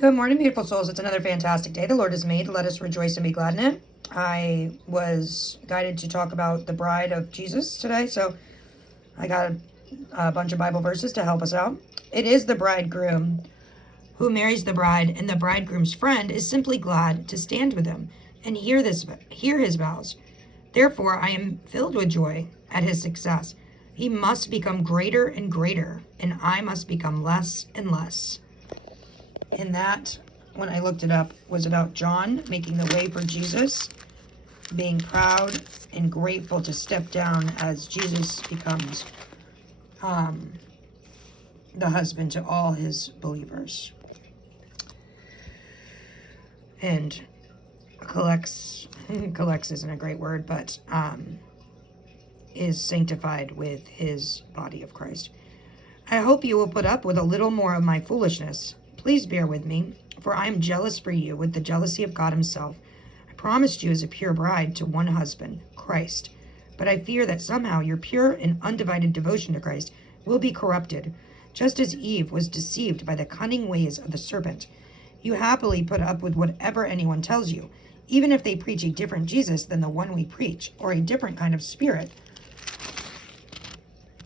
Good morning, beautiful souls. It's another fantastic day the Lord has made. Let us rejoice and be glad in it. I was guided to talk about the bride of Jesus today, so I got a bunch of Bible verses to help us out. It is the bridegroom who marries the bride, and the bridegroom's friend is simply glad to stand with him and hear his vows. Therefore, I am filled with joy at his success. He must become greater and greater, and I must become less and less. And that, when I looked it up, was about John making the way for Jesus, being proud and grateful to step down as Jesus becomes the husband to all his believers. And collects isn't a great word, but is sanctified with his body of Christ. I hope you will put up with a little more of my foolishness. Please bear with me, for I am jealous for you with the jealousy of God himself. I promised you as a pure bride to one husband, Christ, but I fear that somehow your pure and undivided devotion to Christ will be corrupted, just as Eve was deceived by the cunning ways of the serpent. You happily put up with whatever anyone tells you, even if they preach a different Jesus than the one we preach, or a different kind of spirit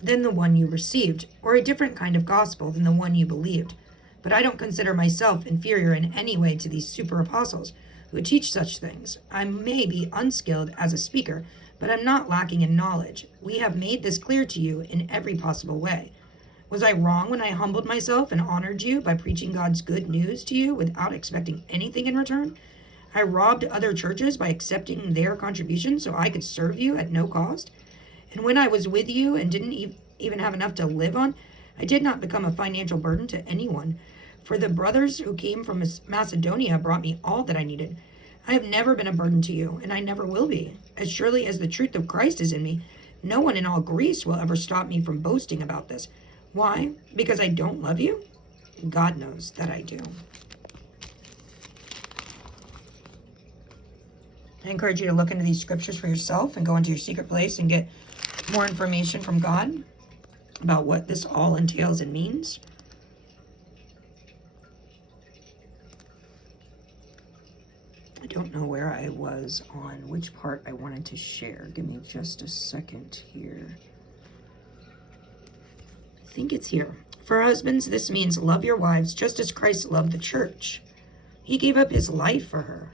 than the one you received, or a different kind of gospel than the one you believed. But I don't consider myself inferior in any way to these super apostles who teach such things. I may be unskilled as a speaker, but I'm not lacking in knowledge. We have made this clear to you in every possible way. Was I wrong when I humbled myself and honored you by preaching God's good news to you without expecting anything in return? I robbed other churches by accepting their contributions so I could serve you at no cost. And when I was with you and didn't even have enough to live on, I did not become a financial burden to anyone. For the brothers who came from Macedonia brought me all that I needed. I have never been a burden to you, and I never will be. As surely as the truth of Christ is in me, no one in all Greece will ever stop me from boasting about this. Why? Because I don't love you? God knows that I do. I encourage you to look into these scriptures for yourself and go into your secret place and get more information from God about what this all entails and means. I don't know where I was on which part I wanted to share. Give me just a second here. I think it's here. For husbands, this means love your wives just as Christ loved the church. He gave up his life for her.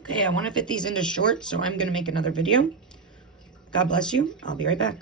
Okay, I want to fit these into short, so I'm going to make another video. God bless you. I'll be right back.